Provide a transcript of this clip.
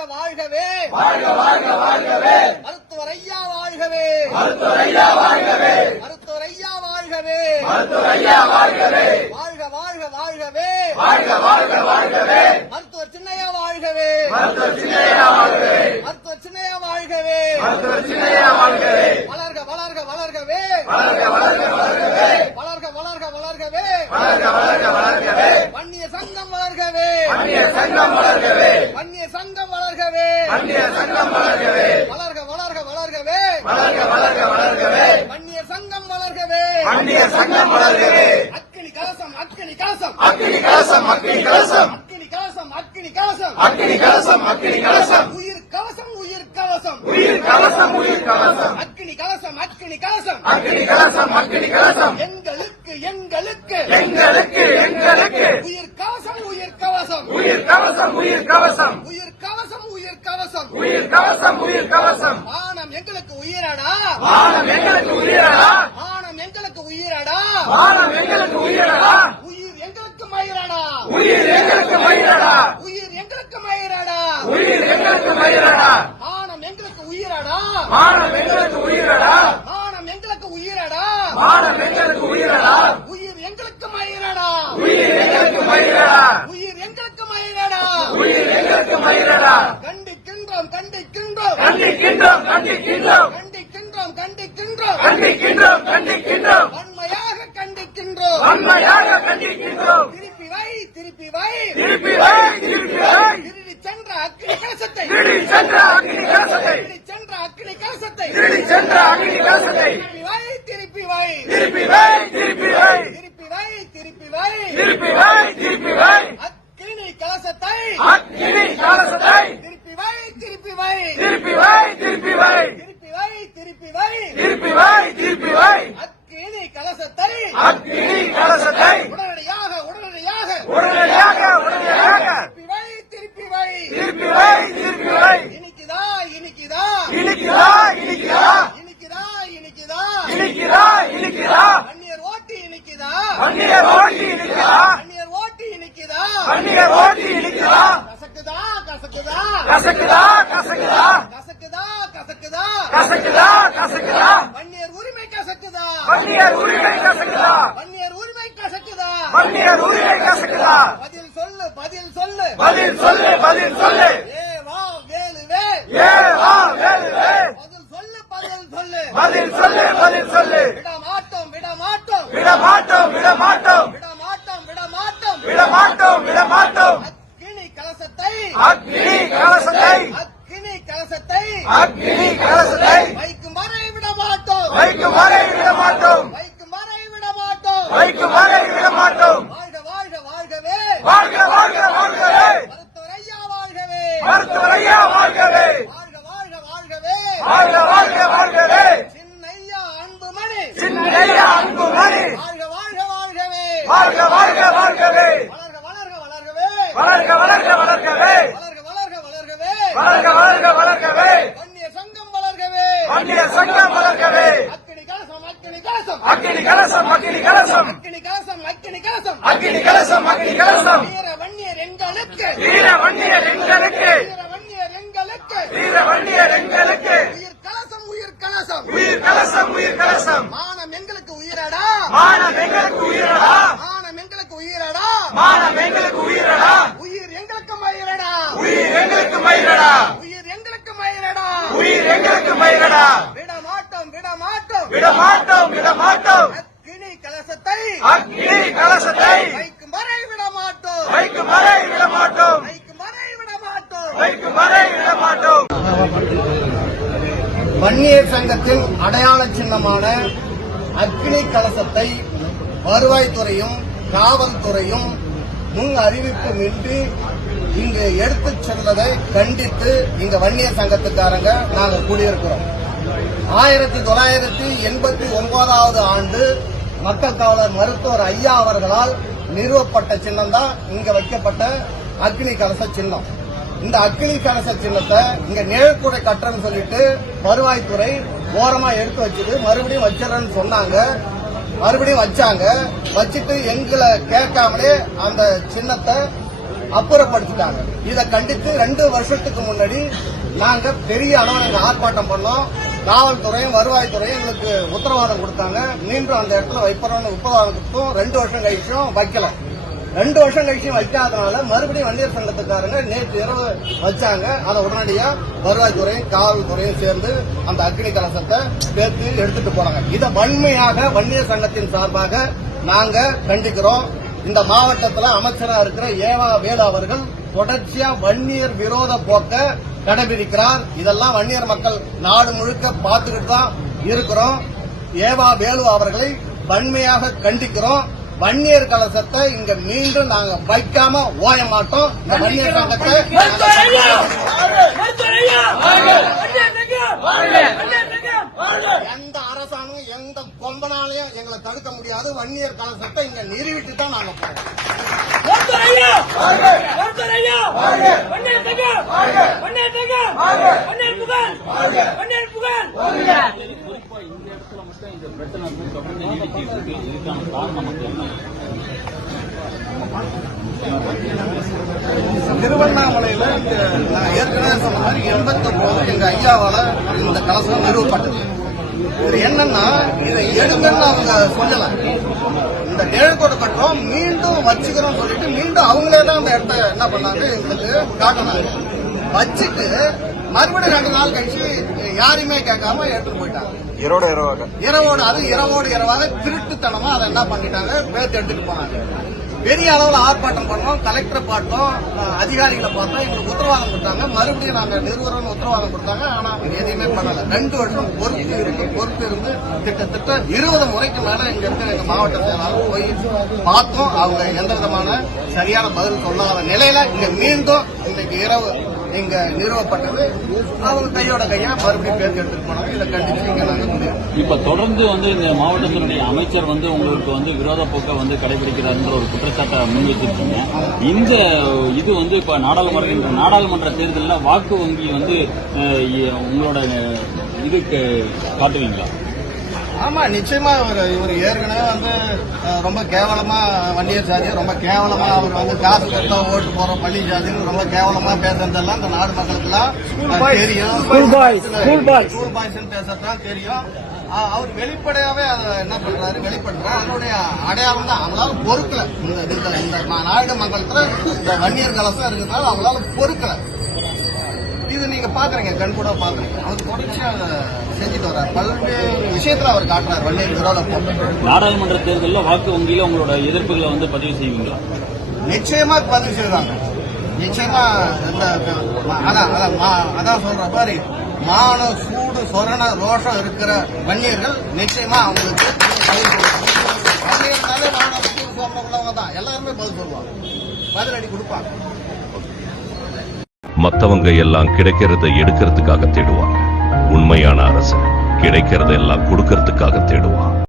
வாழ்க வாழ்கவே. வாழ்க வாழ்க வாழ்கவே. மருத்துவர் ஐயா வாழ்கவே. மருத்துவர் ஐயா வாழ்கவே. மருத்துவர் ஐயா வாழ்கவே. மருத்துவர் ஐயா வாழ்கவே. வாழ்க வாழ்க வாழ்கவே. வாழ்க வாழ்க வாழ்கவே. மருத்துவர் சின்னையா வாழ்கவே. மருத்துவர் சின்னையா வாழ்கவே. மருத்துவர் சின்னையா வாழ்கவே. மருத்துவர் சின்னையா வாழ்கவே. வளர்க வளர்க வளர்கவே. வளர்க வளர்க வளர்கவே. வளர்க வளர்க வளர்கவே. வளர்க வளர்க வளர்கவே வன்னிய சங்கம் வளர்கவே அந்நிய சங்கம் வளர்கவே வன்னிய சங்கம் அந்நிய சங்கம் வளர்கவே. வளர்க வளர்க வளர்கவே. வளர்க வளர்க வளர்கவே. வன்னிய சங்கம் வளர்கவே. அந்நிய சங்கம் வளர்கவே. அக்கினி கலசம் அக்கினி கலசம். அக்கினி கலசம் அக்கினி கலசம். அக்கினி கலசம் அக்கினி கலசம். அக்கினி கலசம் அக்கினி கலசம். உயிர் கவசம் உயிர் கவசம். உயிர் கலசம் உயிர் கலசம் அக்கினி கலசம் அக்கினி கலசம். அக்கினி கலசம் அக்கினி கலசம். எங்களுக்கு எங்களுக்கு. எங்களுக்கு எங்களுக்கு. உயிர் கவசம் உயிர் கவசம். உயிர் கவசம் உயிர் கவசம். உயிர் கவசம். உயிர் கவசம் உயிர் கவசம். வானம் எங்களுக்கு உயிரடா. வானம் எங்களுக்கு உயிரடா. வானம் எங்களுக்கு உயிரடா. வானம் எங்களுக்கு உயிரடா. உயிர் எங்களுக்கு மயிரடா. உயிர் எங்களுக்கு மயிரடா. உயிர் எங்களுக்கு மயிரடா. உயிர் எங்களுக்கு மயிரடா. வானம் எங்களுக்கு உயிரடா. வானம் எங்களுக்கு உயிரடா. வானம் எங்களுக்கு உயிரடா. வானம் எங்களுக்கு உயிரடா. உயிர் எங்களுக்கு மயிரடா. உயிர் எங்களுக்கு மயிரடா. உயிர் எங்களுக்கு மயிரடா. உயிர் எங்களுக்கு மயிரடா. கண்டிக்கின்றோம். கண்டிக்கின்றோம் கண்டிக்கின்றோம். கண்டிக்கின்றோம் கண்டிக்கின்றோம். கண்டிக்கின்றோம் கண்டிக்கின்றோம். வன்மையாக கண்டிக்கின்றோம். வன்மையாக கண்டிக்கின்றோம். திருப்பி வை திருப்பி வை. திருப்பி வை திருப்பி வை. திருடி சென்ற அக்னி கலசத்தை திருடி சென்ற அக்னி கலசத்தை திருடி சென்ற அக்னி கலசத்தை திருடி சென்ற அக்னி கலசத்தை திருப்பி வை திருப்பி வை. திருப்பி வை திருப்பி வை. திருப்பி வை திருப்பி வை. திருப்பி வை திருப்பி வை. அக்னி கலசத்தை அக்னி கலசத்தை திருப்பி வை திருப்பி வை திருப்பி வை. திருப்பி வை திருப்பி வை. திருப்பி வை அக்னி கலசத்தை அக்னி கலசத்தை உடனடியாக உடனடியாக. உடனடியாக உடனடியாக. திருப்பி வை. திருப்பி வை திருப்பி வை. இனிக்குதா இனிக்குதா. இனிக்குதா இனிக்குதா. இனிக்குதா இனிக்குதா. இனிக்குதா இனிக்குதா. வன்னியர் ஓட்டி இனிக்குதா. வன்னியர் ஓட்டி இனிக்குதா. வன்னியர் ஓட்டி இனிக்குதா. வன்னியர் ஓட்டி இனிக்குதா. கசக்குதா கசக்குதா? கசக்குதா கசக்குதா? கசக்குதா உரிமை கசக்குதா? வன்னியர் உரிமை கசக்குதா? வன்னியர் உரிமை கசக்குதா? பதில் சொல்லு பதில் சொல்லு. பதில் சொல்லு பதில் சொல்லு. ஏ பதில் சொல்லு பதில் சொல்லு. பதில் சொல்லு பதில் சொல்லு. விட மாட்டோம் விட மாட்டோம் விட மாட்டோம் மாட்டோம் வைக்கும் வரை விட மாட்டோம் வாழ்க வாழ்க வாழ்கவே. வாழ்க வாழ்க வாழ்கவே. மருத்துவர் ஐயா வாழ்கவே. மருத்துவர் ஐயா வாழ்கவே. வாழ்க வாழ்க வாழ்கவே. வாழ்க வாழ்க வாழ்கவே. சின்னையா அன்புமணி. சின்னையா அன்புமணி. வாழ்க வாழ்க வாழ்கவே. வாழ்க வாழ்க வாழ்கவே. வளர்க வளர்க வளர்கவே. வளர்க வளர்க வளர்கவே. வளர்க வளர்க வளர்கவே. வளர்க வளர்க வளர்கவே. வன்னிய சங்கம் வளர்கவே. வன்னிய சங்கம் வளர்கவே. கலசம் அக்கினி கலசம் அக்கினி கலசம் அக்கினி கலசம் அக்கினி கலசம் அக்கினி கலசம் அக்கினி கலசம் அக்கினி கலசம் வீர வன்னியர் எங்களுக்கு. வீர வன்னியர் எங்களுக்கு. வீர வன்னியர் எங்களுக்கு. வீர வன்னியர் எங்களுக்கு. உயிர் கலசம் உயிர் கலசம். உயிர் கலசம் உயிர் கலசம். மானம் எங்களுக்கு உயிரடா. மானம் எங்களுக்கு உயிரடா மானம் எங்களுக்கு உயிரடா மானம் எங்களுக்கு உயிரடா உயிர் எங்களுக்கு மயிரடா உயிர் எங்களுக்கு மயிரடா உயிர் எங்களுக்கு மயிரடா உயிர் எங்களுக்கு மயிரடா விட மாட்டோம் விட மாட்டோம் விட மாட்டோம் விட மாட்டோம் அக்கினி கலசத்தை அக்னி கலசத்தை வைக்கும் வரை விட மாட்டோம் வைக்கும் வரை விட மாட்டோம் வைக்கும் வரை விட மாட்டோம் வைக்கும் வரை விட மாட்டோம் தமிழகத்தின் அடையாள சின்னமான அக்னி கலசத்தை வருவாய்த்துறையும் காவல்துறையும் முன் அறிவிப்புமின்றி இங்கு எடுத்துச் சென்றதை கண்டித்து இங்க வன்னியர் சங்கத்துக்காரங்க நாங்கள் கூடியிருக்கிறோம். ஆயிரத்தி தொள்ளாயிரத்தி எண்பத்தி ஒன்பதாவது ஆண்டு மக்கள் காவலர் மருத்துவர் ஐயா அவர்களால் நிறுவப்பட்ட சின்னம் தான் இங்க வைக்கப்பட்ட அக்னி கலச சின்னம். இந்த அக்னி கலச சின்னத்தை இங்க நிழற்குடை கட்டுறேன்னு சொல்லிட்டு வருவாய்த்துறை ஓரமா எடுத்து வச்சுட்டு மறுபடியும் வச்சிடறேன்னு சொன்னாங்க. மறுபடியும் வச்சாங்க. வச்சுட்டு எங்களை கேட்காமலே அந்த சின்னத்தை அப்புறப்படுத்திட்டாங்க. இதை கண்டித்து ரெண்டு வருஷத்துக்கு முன்னாடி நாங்க பெரிய அளவில் ஆர்ப்பாட்டம் பண்ணோம். காவல்துறையும் வருவாய்த்துறையும் எங்களுக்கு உத்தரவாதம் கொடுத்தாங்க. மீண்டும் அந்த இடத்துல வைப்பறோம்னு உத்தரவாதம் ரெண்டு வருஷம் கழிச்சும் வைக்கல. ரெண்டு வருஷம் கழிச்சு வைக்காதனால மறுபடியும் வண்டியர் சங்கத்துக்காரங்க நேற்று இரவு வச்சாங்க. அதை உடனடியா வருவாய்த்துறையும் காவல்துறையும் சேர்ந்து அந்த அக்னி கலசத்தை சேர்த்து எடுத்துட்டு போனாங்க. இதை வன்மையாக வன்னியர் சங்கத்தின் சார்பாக நாங்க கண்டிக்கிறோம். இந்த மாவட்டத்தில் அமைச்சரா இருக்கிற ஏவா வேலு அவர்கள் தொடர்ச்சியா வன்னியர் விரோத போக்க கடைபிடிக்கிறார். இதெல்லாம் வன்னியர் மக்கள் நாடு முழுக்க பார்த்துக்கிட்டு தான் இருக்கிறோம். ஏவா வேலு அவர்களை வன்மையாக கண்டிக்கிறோம். வன்னியர் கலசத்தை இங்க மீண்டும் நாங்க வைக்காம ஓய மாட்டோம் இந்த வன்னியர் சங்கத்தை எந்த அரசாங்கம் எந்த கொம்பனாலையும் எங்களை தடுக்க முடியாது வன்னியர் கலசத்தை இங்க நிறுவிட்டு தான் நாங்க போறோம் திருவண்ணாமலையில நான் ஏற்கனவே சொன்ன மாதிரி எண்பத்தொன்பது எங்க ஐயாவால இந்த கலசம் நிறுவப்பட்டது. இது என்னன்னா இதை எடுங்கன்னு அவங்க சொல்லல. இந்த நிழற்கோடு கட்டுறோம் மீண்டும் வச்சுக்கிறோம் சொல்லிட்டு மீண்டும் அவங்களே தான் அந்த இடத்த என்ன பண்ணாங்க எங்களுக்கு காட்டினாங்க. வச்சுட்டு மறுபடியும் ரெண்டு நாள் கழிச்சு யாரையுமே கேட்காம எடுத்துட்டு போயிட்டாங்க. இரவோட இரவாக. இரவோடு அது இரவோடு இரவாக திருட்டுத்தனமா அதை என்ன பண்ணிட்டாங்க பேத்து எடுத்துட்டு போனாங்க. பெரிய அளவுல ஆர்ப்பாட்டம் பண்ணோம் கலெக்டரை பார்த்தோம் அதிகாரிகளை பார்த்தோம் எங்களுக்கு உத்தரவாதம் கொடுத்தாங்க. மறுபடியும் நாங்க நிறுவனம் உத்தரவாதம் கொடுத்தாங்க ஆனா எதையுமே பண்ணல. ரெண்டு வருஷம் பொறுத்து இருந்து பொறுத்து இருந்து கிட்டத்தட்ட இருபது முறைக்கு மேல இங்க இருக்க எங்க மாவட்ட செயலாளர் போய் பார்த்தோம். அவங்க எந்த விதமான சரியான பதில் சொல்லாத நிலையில இங்க மீண்டும் இன்னைக்கு இரவு இங்க நிறுவப்பட்டது. அவங்க கையோட கையா மறுபடியும் பேர் எடுத்துட்டு போனாங்க. இதை கண்டிச்சு இங்க நாங்க இப்ப தொடர்ந்து வந்து இந்த மாவட்டத்தினுடைய அமைச்சர் வந்து உங்களுக்கு வந்து விரோத போக்கை வந்து கடைபிடிக்கிறாருன்ற ஒரு குற்றச்சாட்டை முன்வைச்சிருக்கீங்க இந்த இது வந்து இப்ப நாடாளுமன்ற நாடாளுமன்ற தேர்தலில் வாக்கு வங்கி வந்து உங்களோட இதுக்கு காட்டுவீங்களா? ஆமா நிச்சயமா இவர் இவர் ஏற்கனவே வந்து ரொம்ப கேவலமா வன்னியர் ஜாதி ரொம்ப கேவலமா அவர் வந்து காசு கொடுத்தா ஓட்டு போற பள்ளி ஜாதின்னு ரொம்ப கேவலமா பேசுறதெல்லாம் இந்த நாடு மக்களுக்கெல்லாம் தெரியும். ஸ்கூல் பாய்ஸ் பேசுறதுலாம் தெரியும். அவர் வெளிப்படையாவே அதை என்ன பண்றாரு வெளிப்படுறாரு அதனுடைய அடையாளம் தான் அவங்களால பொறுக்கல. இந்த இதுல இந்த ம- நாயுடு மங்கலத்துல இந்த வன்னியர் கலசம் இருக்கிறதுனால அவங்களால பொறுக்கல. நீங்க பாக்குறீங்க கண் கூட பாக்குறீங்க. அவர் தொடர்ச்சியா செஞ்சுட்டு வர்றாரு. பல்வேறு விஷயத்துல அவர் காட்டுறாரு வன்னியர் விரோத போக்கு நாடாளுமன்ற தேர்தலில் வாக்கு வங்கியில உங்களோட எதிர்ப்புகளை வந்து பதிவு செய்வீங்களா? நிச்சயமா பதிவு செய்வாங்க. நிச்சயமா அதான் அதான் சொல்ற மாதிரி மான சூடு சொரண ரோஷம் இருக்கிற வன்னியர்கள் நிச்சயமா அவங்களுக்கு. வன்னியர்னாலே மான சூடு சொரணம் உள்ளவங்க தான். எல்லாருமே பதில் சொல்லுவாங்க பதிலடி கொடுப்பாங்க. மத்தவங்க எல்லாம் கிடைக்கிறத எடுக்கிறதுக்காக தேடுவாங்க. உண்மையான அரசு கிடைக்கிறதெல்லாம் கொடுக்கறதுக்காக தேடுவான்.